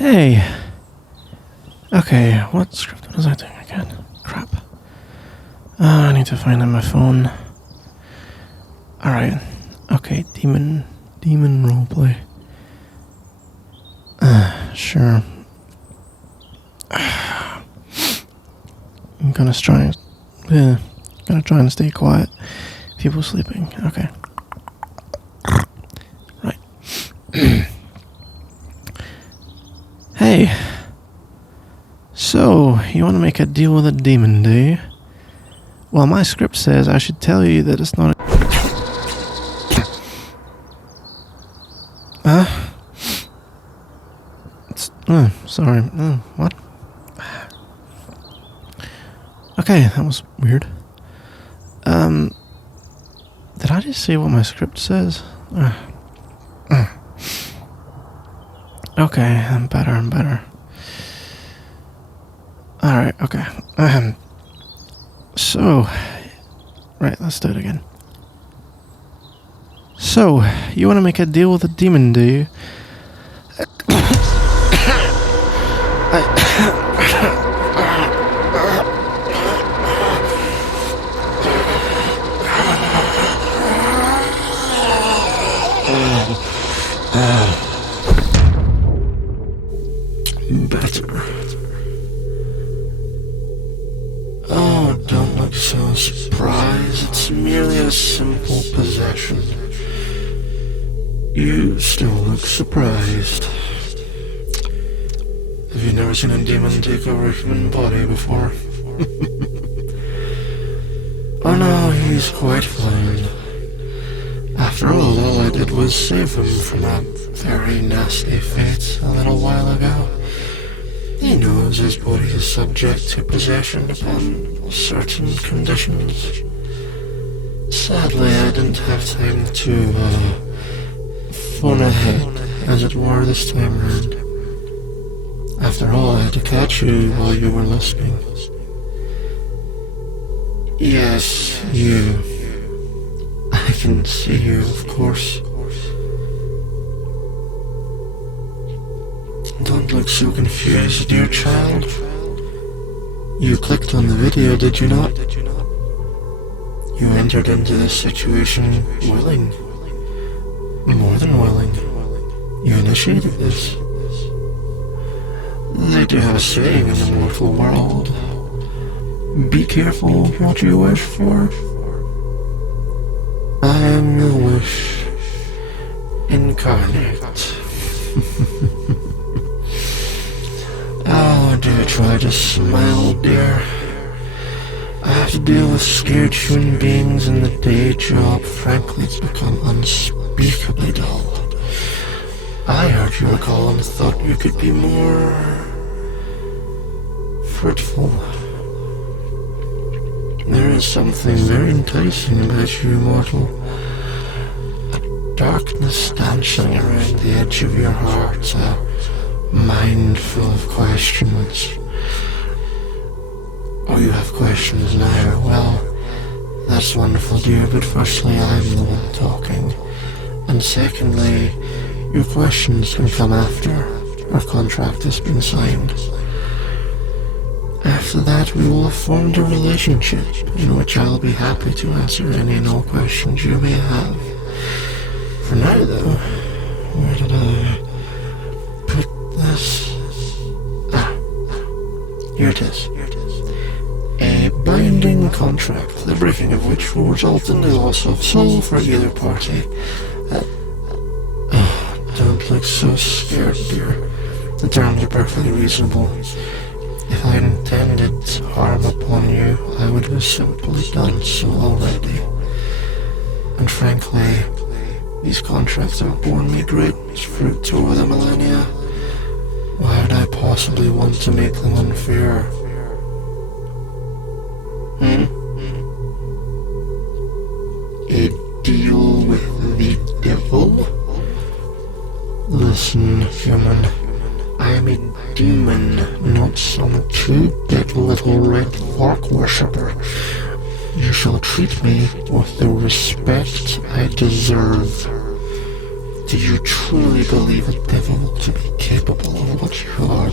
Hey. Okay, what script was I doing again? Crap. I need to find it on my phone. Alright. Okay, Demon roleplay. Sure. I'm gonna try and stay quiet. People sleeping. Okay. Right. Hey. So, you want to make a deal with a demon, do you? Well, my script says I should tell you that it's not sorry. What? Okay, that was weird. Did I just say what my script says? Okay, I'm better. Alright, okay. So, right, let's do it again. So, you want to make a deal with a demon, do you? Better. Oh, don't look so surprised. It's merely a simple possession. You still look surprised. Have you never seen a demon take over a human body before? Oh no, he's quite fine. After all I did was save him from a very nasty fate a little while ago. He knows his body is subject to possession upon certain conditions. Sadly, I didn't have time to phone ahead, as it were, this time round. After all, I had to catch you while you were listening. Yes, you. I can see you, of course. Don't look so confused, dear child. You clicked on the video, did you not? You entered into this situation willing. More than willing. You initiated this. They do have a saying in the mortal world. Be careful what you wish for. I am your wish incarnate. Oh, do try to smile, dear. I have to deal with scared human beings in the day job. Frankly, it's become unspeakably dull. I heard you were called and thought you could be more fruitful. There is something very enticing about you, Immortal. A darkness dancing around the edge of your heart, a mind full of questions. Oh, you have questions now. Well, that's wonderful, dear, but firstly, I'm the one talking. And secondly, your questions can come after our contract has been signed. After that, we will have formed a relationship in which I'll be happy to answer any and all questions you may have. For now, though, where did I put this? Here it is. A binding contract, the breaking of which will result in the loss of soul for either party. Don't look so scared, dear. The terms are perfectly reasonable. If I intended harm upon you, I would have simply done so already. And frankly, these contracts have borne me great fruit over the millennia. Why would I possibly want to make them unfair? A deal with the devil? Listen, human. I am a demon, not some two-bit little red rock worshipper. You shall treat me with the respect I deserve. Do you truly believe a devil to be capable of what you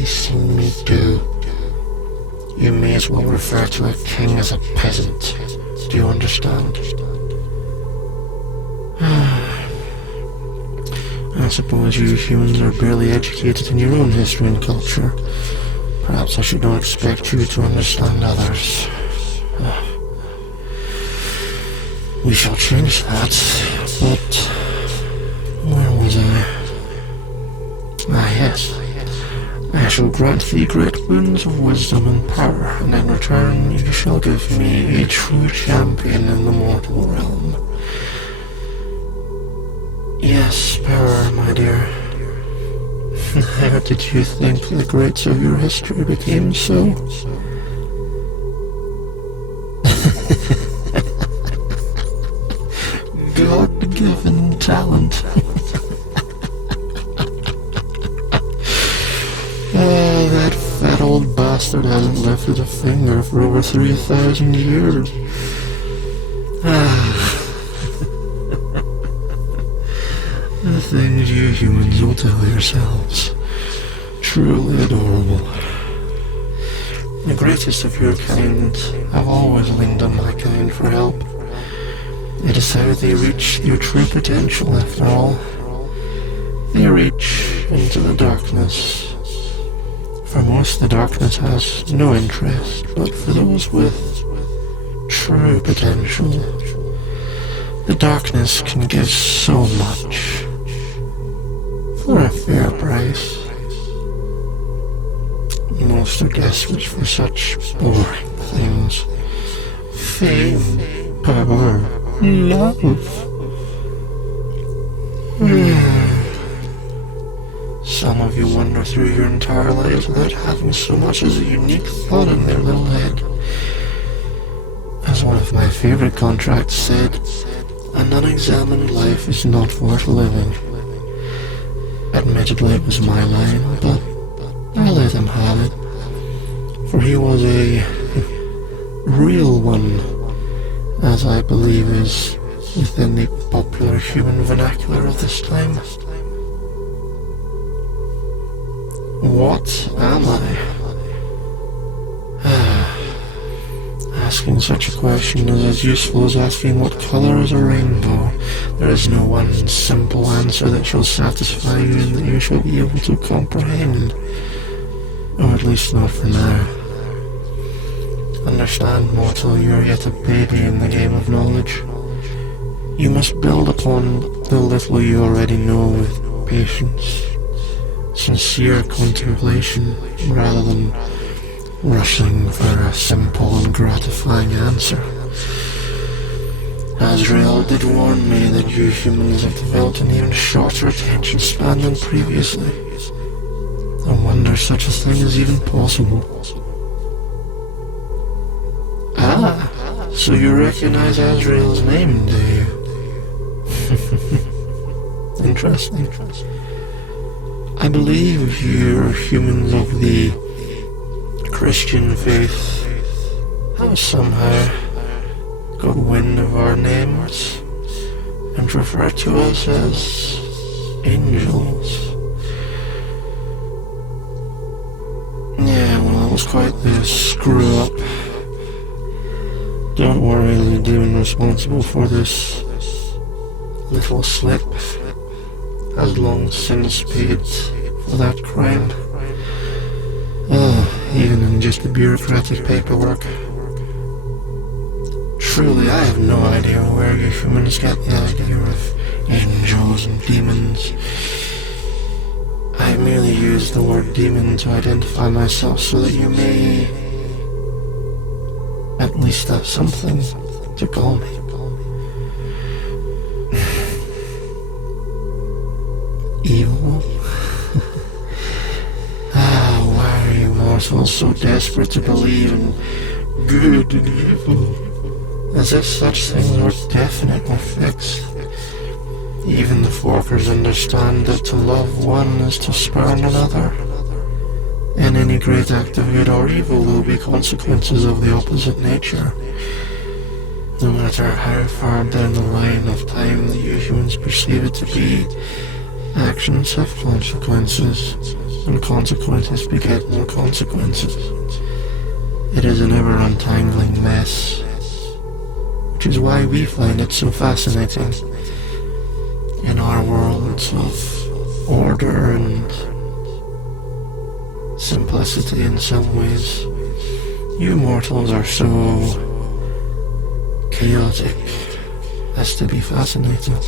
already seen me do. You may as well refer to a king as a peasant. Do you understand? I suppose you humans are barely educated in your own history and culture. Perhaps I should not expect you to understand others. We shall change that, but where was I? Yes. I shall grant thee great boons of wisdom and power, and in return you shall give me a true champion in the mortal realm. Yes, power, my dear. How did you think the greats of your history became so? God-given talent. That fat old bastard hasn't lifted a finger for over 3,000 years. The things you humans will tell yourselves. Truly adorable. The greatest of your kind have always leaned on my kind for help. It is how they reach their true potential, after all. They reach into the darkness. For most, the darkness has no interest, but for those with true potential, the darkness can give so much for a fair price. Most are desperate for such boring things. Fame, power, love. Some of you wander through your entire lives without having so much as a unique thought in their little head. As one of my favorite contracts said, an unexamined life is not worth living. Admittedly, it was my line, but I let him have it, for he was a real one, as I believe is within the popular human vernacular of this time. What am I? Asking such a question is as useful as asking what color is a rainbow. There is no one simple answer that shall satisfy you and that you shall be able to comprehend. Or at least not for now. Understand, mortal, you are yet a baby in the game of knowledge. You must build upon the little you already know with patience, sincere contemplation, rather than rushing for a simple and gratifying answer. Azrael did warn me that you humans have developed an even shorter attention span than previously. I wonder such a thing is even possible. So you recognize Azrael's name, do you? Interesting. I believe you're humans of the Christian faith have somehow got wind of our names and refer to us as angels. Yeah, well, it was quite the screw up. Don't worry, the demon responsible for this little slip has long since paid for that crime. Even in just the bureaucratic paperwork. Truly, I have no idea where you humans get the idea of angels and demons. I merely use the word demon to identify myself so that you may at least have something to call me. Evil? Why are you mortals so desperate to believe in good and evil? As if such things were definitely fixed. Even the Forkers understand that to love one is to spurn another. In any great act of good or evil there will be consequences of the opposite nature. No matter how far down the line of time that you humans perceive it to be, actions have consequences, and consequences beget more consequences. It is an ever-untangling mess, which is why we find it so fascinating. In our worlds of order and simplicity in some ways, you mortals are so chaotic as to be fascinating.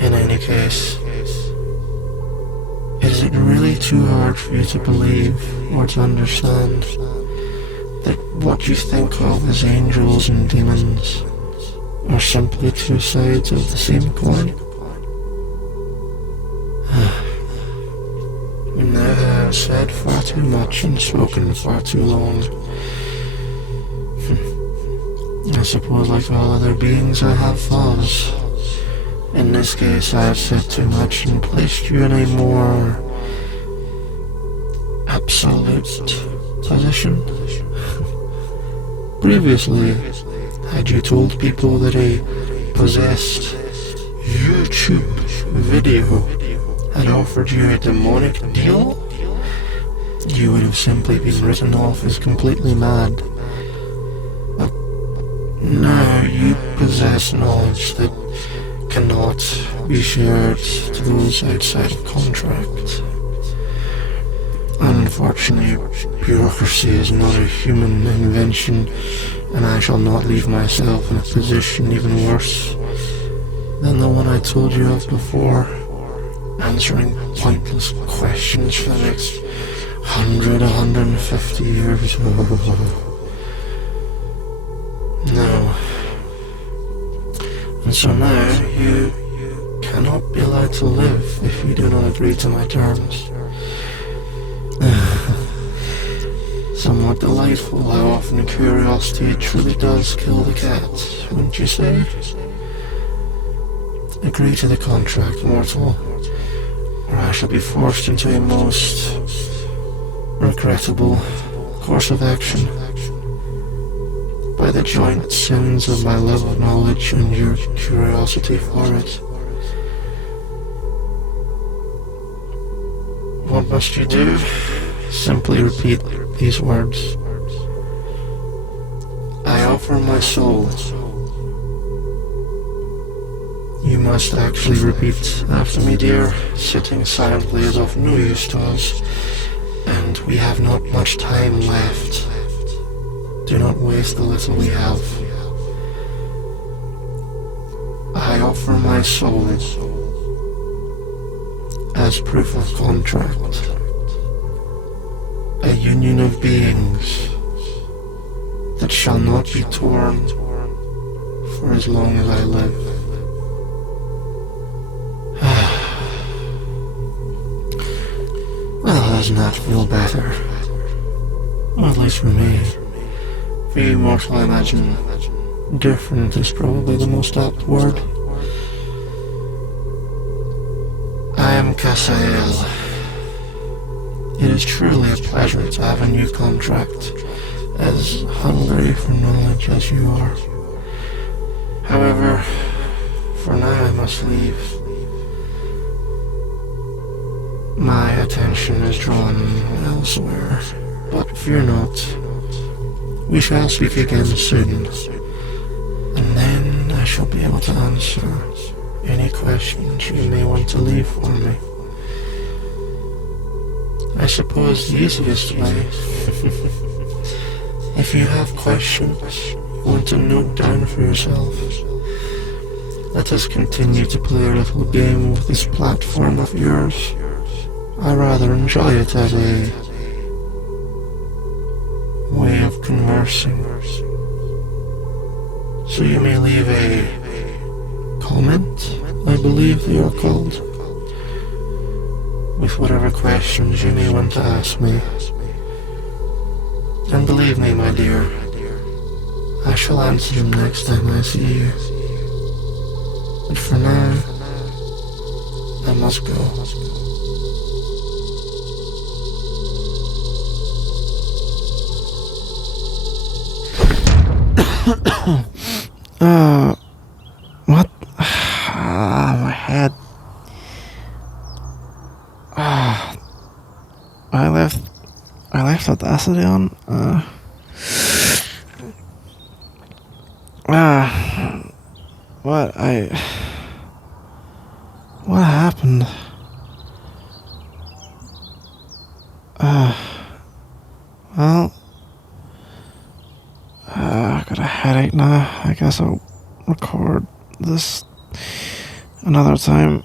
In any case, is it really too hard for you to believe or to understand that what you think of as angels and demons are simply two sides of the same coin? Now I have said far too much and spoken far too long. I suppose like all other beings I have flaws. In this case I have said too much and placed you in a more absolute position. Previously, had you told people that a possessed YouTube video had offered you a demonic deal, you would have simply been written off as completely mad. But now you possess knowledge that cannot be shared to those outside of contract. Unfortunately, bureaucracy is not a human invention, and I shall not leave myself in a position even worse than the one I told you of before, answering pointless questions for the next 150 years. No. And so now, you cannot be allowed to live if you do not agree to my terms. Somewhat delightful how often curiosity truly does kill the cat, wouldn't you say? Agree to the contract, mortal, or I shall be forced into a most regrettable course of action by the joint sins of my love of knowledge and your curiosity for it. What must you do? Simply repeat these words. I offer my soul. You must actually repeat after me, dear, sitting silently is of no use to us, and we have not much time left. Do not waste the little we have. I offer my soul as proof of contract. A union of beings that shall not be torn for as long as I live. Well, doesn't that feel better? Or at least for me. For you, mortal, I imagine different is probably the most apt word. I am Casael. It is truly a pleasure to have a new contract, as hungry for knowledge as you are. However, for now I must leave. My attention is drawn elsewhere, but fear not. We shall speak again soon, and then I shall be able to answer any questions you may want to leave for me. I suppose the easiest way, if you have questions you want to note down for yourself, let us continue to play a little game with this platform of yours. I rather enjoy it as a way of conversing. So you may leave a comment, I believe they are called, with whatever questions you may want to ask me. And believe me, my dear, I shall answer them next time I see you. But for now, I must go. What? My head. have the audacity on? What? What happened? Well, I got a headache now. I guess I'll record this another time.